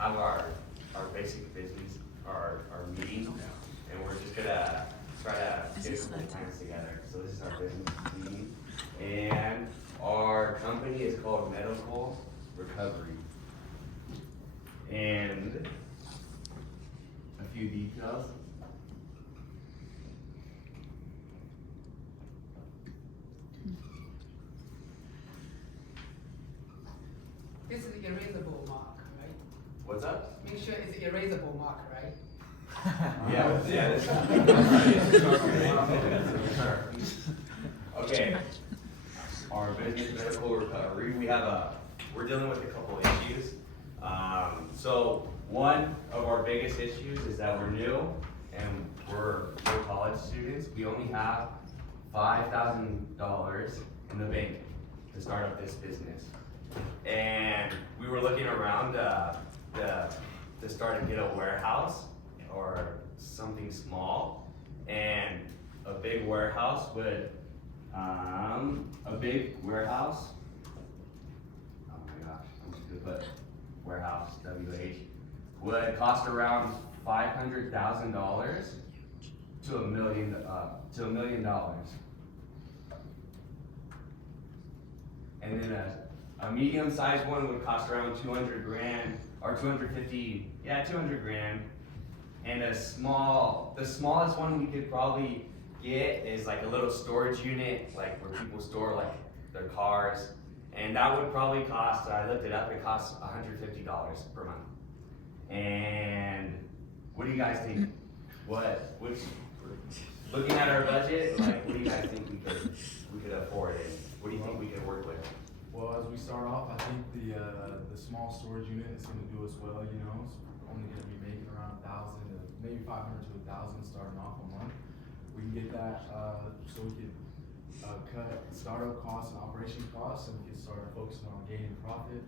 have our basic business, our meeting, and we're just gonna try to get a couple plans together. So this is our business meeting, and our company is called Medical Recovery. And a few details. This is erasable mark, right? What's up? Make sure it's erasable mark, right? Yeah. Okay. Our business medical recovery, we're dealing with a couple issues. So one of our biggest issues is that we're new and we're college students. We only have $5,000 in the bank to start up this business. And we were looking around to start to get a warehouse or something small, and a big warehouse would, oh my gosh, I'm just gonna put warehouse, WH, would cost around $500,000 to $1 million. And then a medium-sized one would cost around 200 grand, or 250, yeah, 200 grand. And the smallest one we could probably get is like a little storage unit, like where people store like their cars. And that would probably cost, I looked it up, it costs $150 per month. And what do you guys think? Looking at our budget, like what do you guys think we could afford, and what do you think we could work with? Well, as we start off, I think the small storage unit is going to do us well. You know, it's only going to be making around 1,000 to maybe 500 to 1,000 starting off a month. We can get that so we can cut startup costs and operation costs, and we can start focusing on gaining profit.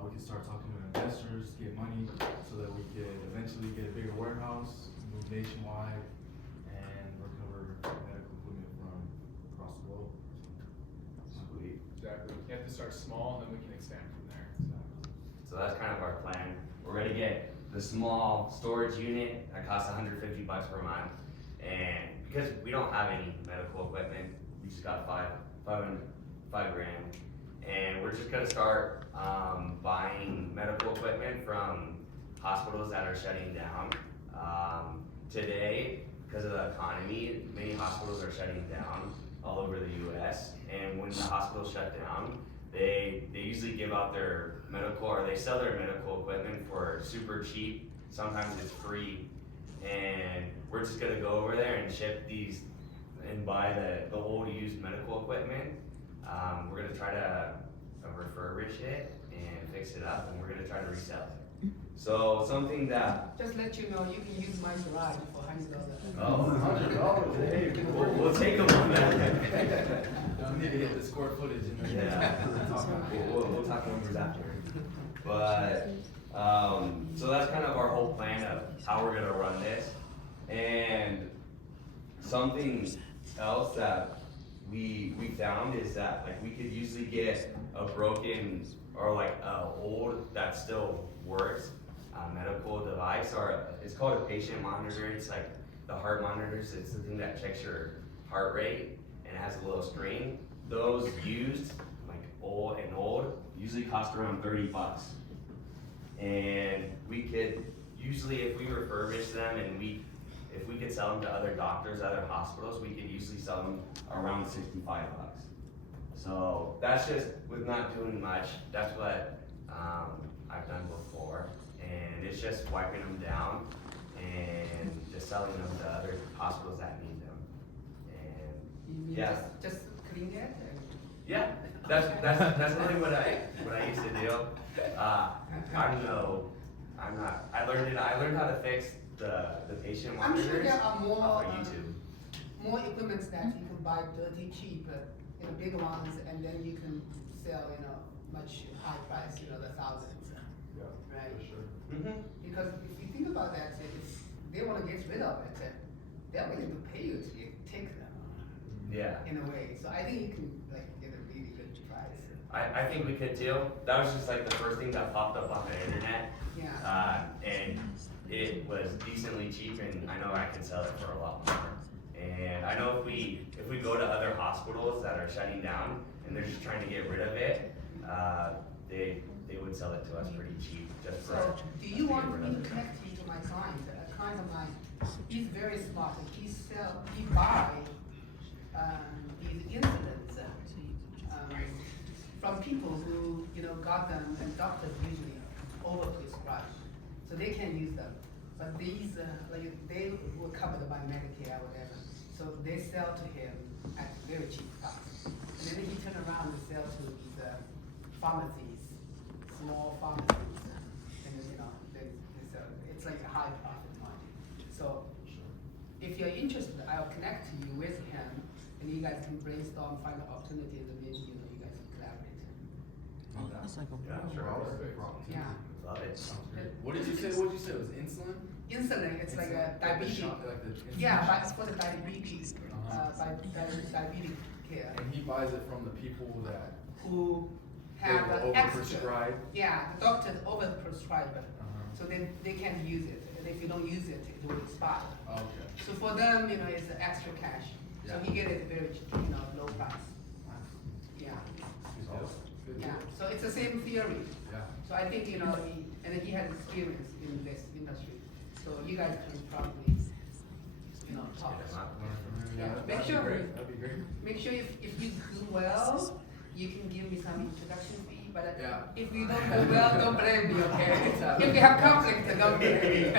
We can start talking to investors, get money, so that we can eventually get a bigger warehouse, move nationwide, and recover medical equipment from across the globe. Sweet. Exactly. You have to start small, and then we can expand from there. So that's kind of our plan. We're gonna get the small storage unit that costs $150 per month, and because we don't have any medical equipment, we just got five grand, and we're just gonna start buying medical equipment from hospitals that are shutting down. Today, because of the economy, many hospitals are shutting down all over the U.S. And when the hospitals shut down, they usually give out their medical, or they sell their medical equipment for super cheap. Sometimes it's free, and we're just gonna go over there and ship these and buy the old used medical equipment. We're gonna try to refurbish it and fix it up, and we're gonna try to resell it. So something that, Just let you know, you can use my garage for $100. oh, $100, hey, we'll take them on that. We need to get the square footage in there. Yeah, we'll talk numbers after. But, so that's kind of our whole plan of how we're gonna run this. And something else that we found is that like we could usually get a broken or like a old that still works medical device, or it's called a patient monitor. It's like the heart monitors. It's the thing that checks your heart rate, and it has a little screen. Those used, like old, usually cost around $30. And we could usually, if we refurbish them and if we could sell them to other doctors, other hospitals, we could usually sell them around $65. So that's just with not doing much. That's what I've done before, and it's just wiping them down and just selling them to other hospitals that need them. And You mean yeah. just clean it? yeah, that's really what I used to do. I learned how to fix the patient I'm monitors sure there are off of YouTube. more equipment that you can buy dirty cheap, big ones, and then you can sell, much high price, the thousands, Yeah, right? for sure. Mm-hmm. Because if you think about that, if they wanna get rid of it, they're willing to pay you to take them, Yeah. in a way. So I think you can get a really good price. I think we could too. That was just like the first thing that popped up on the internet. Yeah. really cheap, and I know I can sell it for a lot more. And I know if we go to other hospitals that are shutting down and they're just trying to get rid of it, they would sell it to us pretty cheap just for. So, do you us to want get rid me of to it. connect you to my client? A client of mine, he's very smart. He buy these insulins from people who, got them, and doctors usually overprescribe. So they can use them. But these, they were covered by Medicare or whatever. So they sell to him at very cheap price. And then he turn around and sell to these pharmacies, small pharmacies. And then, they sell, it's like a high profit margin. So if you're interested, I'll connect you with him, and you guys can brainstorm, find alternatives, and maybe, you guys can collaborate. Yeah, sure. Yeah. Love it. What did you say? What did you say? It was insulin? Insulin, it's like a Insulin? diabetes. Like the insulin Yeah, but shots? for the diabetes, diabetic care, And he buys it from the people that who they have an extra. overprescribe. Yeah, the doctors overprescribe it, Uh-huh. so they can't use it, and if you don't use it, it will expire. Okay. So for them, it's extra cash, so Yeah. he get it very, low price. Yeah, Good yeah, deal. so it's the same theory. Yeah. So I think, and he has experience in this industry, so you guys can probably, talk. Get them out. Learn from him. Yeah, That'd make be sure- great. That'd be great. Make sure if you do well, you can give me some introduction fee, but Yeah. if you don't do well, don't blame me, okay? If you have conflict, don't blame me.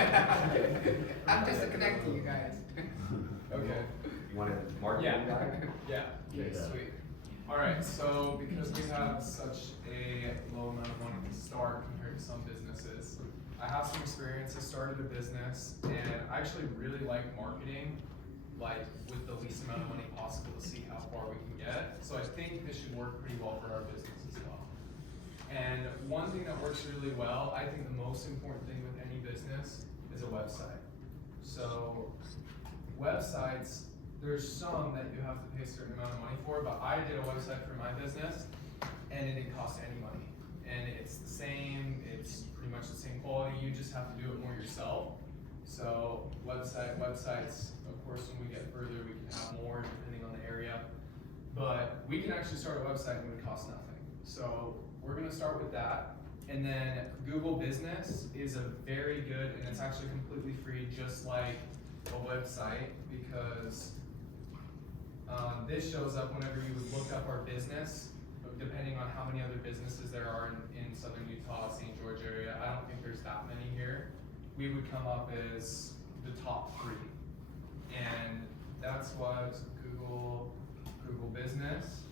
I'm just connecting you guys. Okay. You want to market Yeah. guy? Yeah, okay, Yeah. sweet. Alright, so because we have such a low amount of money to start compared to some businesses, I have some experience. I started a business and I actually really like marketing, like with the least amount of money possible to see how far we can get. So I think this should work pretty well for our business as well. And one thing that works really well, I think the most important thing with any business is a website. So websites, there's some that you have to pay a certain amount of money for, but I did a website for my business and it didn't cost any money. And it's the same, it's pretty much the same quality, you just have to do it more yourself. So websites, of course, when we get further, we can have more depending on the area. But we can actually start a website and it would cost nothing. So we're gonna start with that. And then Google Business is a very good, and it's actually completely free, just like a website, because this shows up whenever you would look up our business, depending on how many other businesses there are in southern Utah, St. George area. I don't think there's that many here. We would come up as the top 3. And that's what Google Business.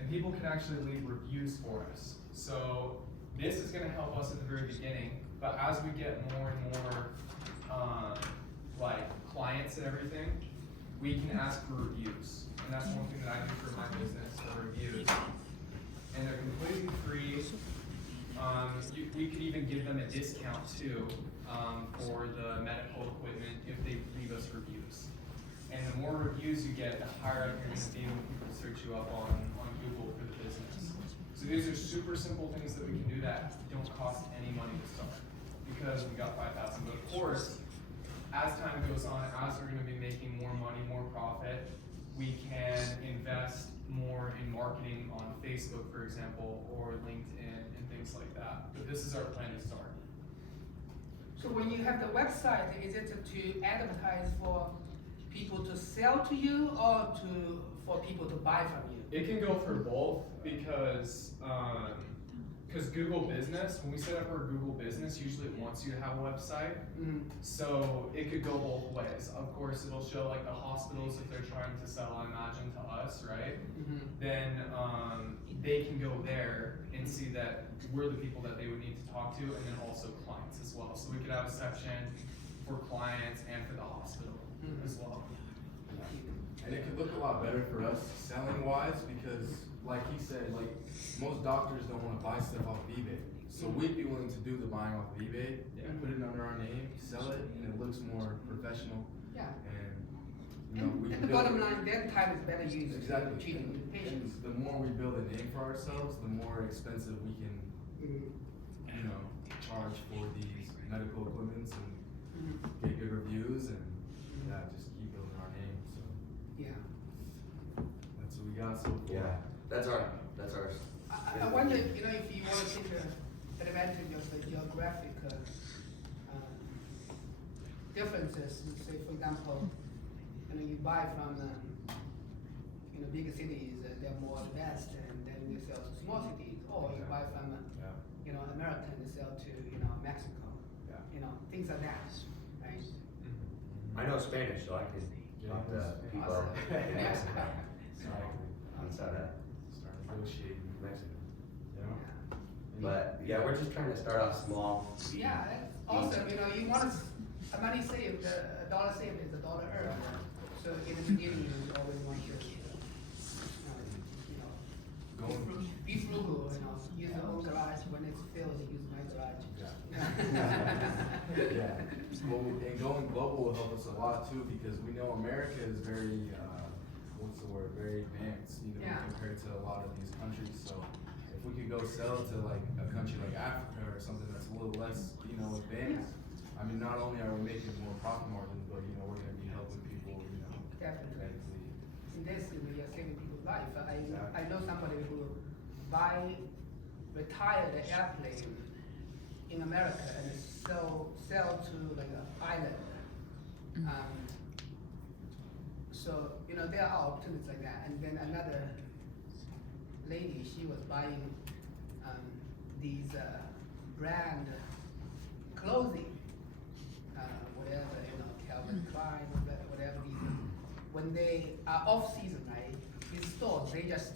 And people can actually leave reviews for us. So this is gonna help us at the very beginning, but as we get more and more like clients and everything, we can ask for reviews. And that's one thing that I do for my business, for reviews. And they're completely free. We could even give them a discount too, for the medical equipment if they leave us reviews. And the more reviews you get, the higher up you're gonna be when people search you up on Google for the business. So these are super simple things that we can do that don't cost any money to start, because we got 5,000. But of course, as time goes on, as we're gonna be making more money, more profit, we can invest more in marketing on Facebook, for example, or LinkedIn and things like that. But this is our plan to start. So when you have the website, is it to advertise for people to sell to you or for people to buy from you? It can go for both because Google Business, when we set up our Google Business, usually it wants you to have a website. So it could go both ways. Of course, it'll show like the hospitals if they're trying to sell, I imagine, to us, right? Then they can go there and see that we're the people that they would need to talk to, and then also clients as well. So we could have a section for clients and for the hospital as well. And it could look a lot better for us selling wise, because like he said, like most doctors don't want to buy stuff off of eBay. So we'd be willing to do the buying off of eBay, Yeah. put it under our name, sell it, and it looks more professional. Yeah. And we And can the build bottom it. line, that time is better used Exactly. in treating patients. And the more we build a name for ourselves, the more expensive we can, charge for these medical equipments and get good reviews That's ours. I wonder, you know, if you want to take advantage of the geographic differences, say for example, you know, you buy from you know, bigger cities, they're more advanced, and then they sell to small cities, or you buy from Yeah. you know, America and they sell to, you know, Mexico, Yeah. you know, things like that, right? I know Spanish, so I can talk to people Awesome. in Mexico. Exactly. Outside of Start negotiating. Mexico. You know? But yeah, we're just trying to start off small. Yeah, that's awesome, you know, you want a money saved, a dollar saved is a dollar earned. So in the beginning, you always want to, you know, Going. be frugal, you know, use your own garage, when it's filled, use my garage. Yeah. Well, and going global will help us a lot too, because we know America is very, what's the word, very advanced, you know, Yeah. compared to a lot of these countries. So if we could go sell to like a country like Africa or something that's a little less, you know, advanced, I mean, not only are we making more profit margins, but you know, we're gonna be helping people, you know, Definitely. medically. In this, we are saving people's life. I Exactly. know somebody who retired the airplane in America and sell to like an island. So, you know, there are opportunities like that. And then another lady, she was buying these brand clothing, whatever, you know, Calvin Klein, whatever these. When they are off season, right? These stores, they just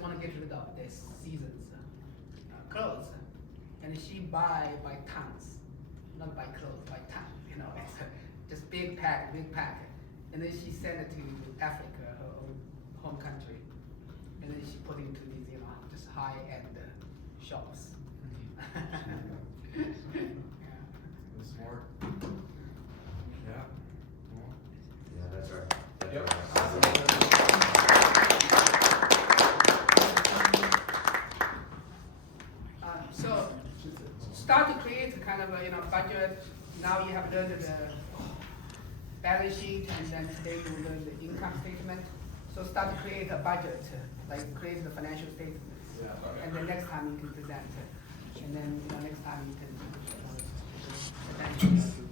want to get rid of this season's clothes, and she buy by tons, not by clothes, by ton. You know, it's just big pack, and then she sent it to Africa, her own home country, and then she put it into these, you know, just high-end shops. Yeah. It's smart. Yeah. Well, Yeah, that's right. That's Yep. right. So start to create kind of a, you know, budget. Now you have learned the balance sheet, and then today you learn the income statement. So start to create a budget, like create the financial statement. Yeah. And then next time you can present it. And then, you know, next time you can present it.